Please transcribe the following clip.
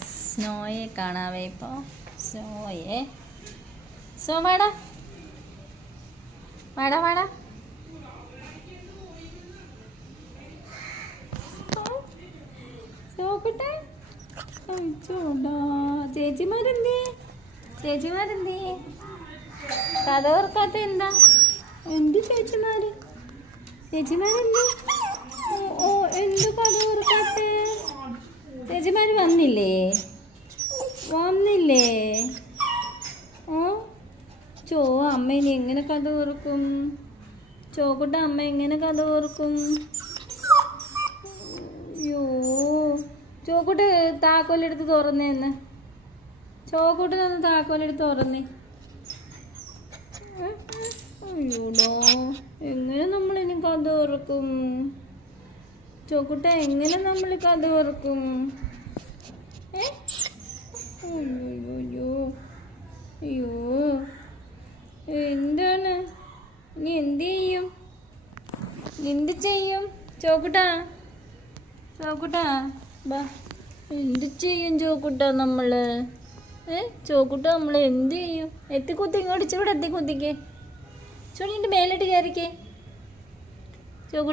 സ്നോയെ കാണാവേ ഇപ്പോൾ സ്നോയെ സോ വാടാ സോക്കട്ടെ ചോടാ ചേച്ചിമാരെന്തേ ചേച്ചിമാരെന്തേ കഥ ഓർക്കാത്ത എന്താ? എന്ത് ചേച്ചിമാര് ചേച്ചിമാരെന്തേ ഓ ഓ എന്ത് കഥ ഓർക്കാത്ത ചേച്ചിമാര് വന്നില്ലേ? വന്നില്ലേ? ഓ ചോ അമ്മ ഇനി എങ്ങനെ കഥ ഓർക്കും? ചോക്കുട്ട അമ്മ എങ്ങനെ കഥ ഓർക്കും? അയ്യോ ചോക്കുട്ട് താക്കോലെടുത്ത് തുറന്നേന്ന് ചോക്കുട്ട് തന്നെ താക്കോലെടുത്ത് തുറന്നേ. അയ്യോടോ എങ്ങനെ നമ്മൾ നമ്മളിനി കഥ ഓർക്കും? ചോക്കുട്ട എങ്ങനെ നമ്മൾ കഥ ഓർക്കും? എന്താണ്? നീ എന്ത് ചെയ്യും? നീ എന്ത് ചെയ്യും? ചോക്കുട്ടാ. ചോക്കുട്ടാ. ബാ. എന്ത് ചെയ്യും ചോക്കുട്ടാ നമ്മൾ? ഏ? ചോക്കുട്ട നമ്മൾ എന്ത് ചെയ്യും? എത്തിക്കുത്തി ഇങ്ങോട്ട് ചൂട് എത്തിക്കുത്തിക്ക്. ചൂടിന്റെ മേലിട്ട് കയറിക്കേ. ചോക്കുട്ട.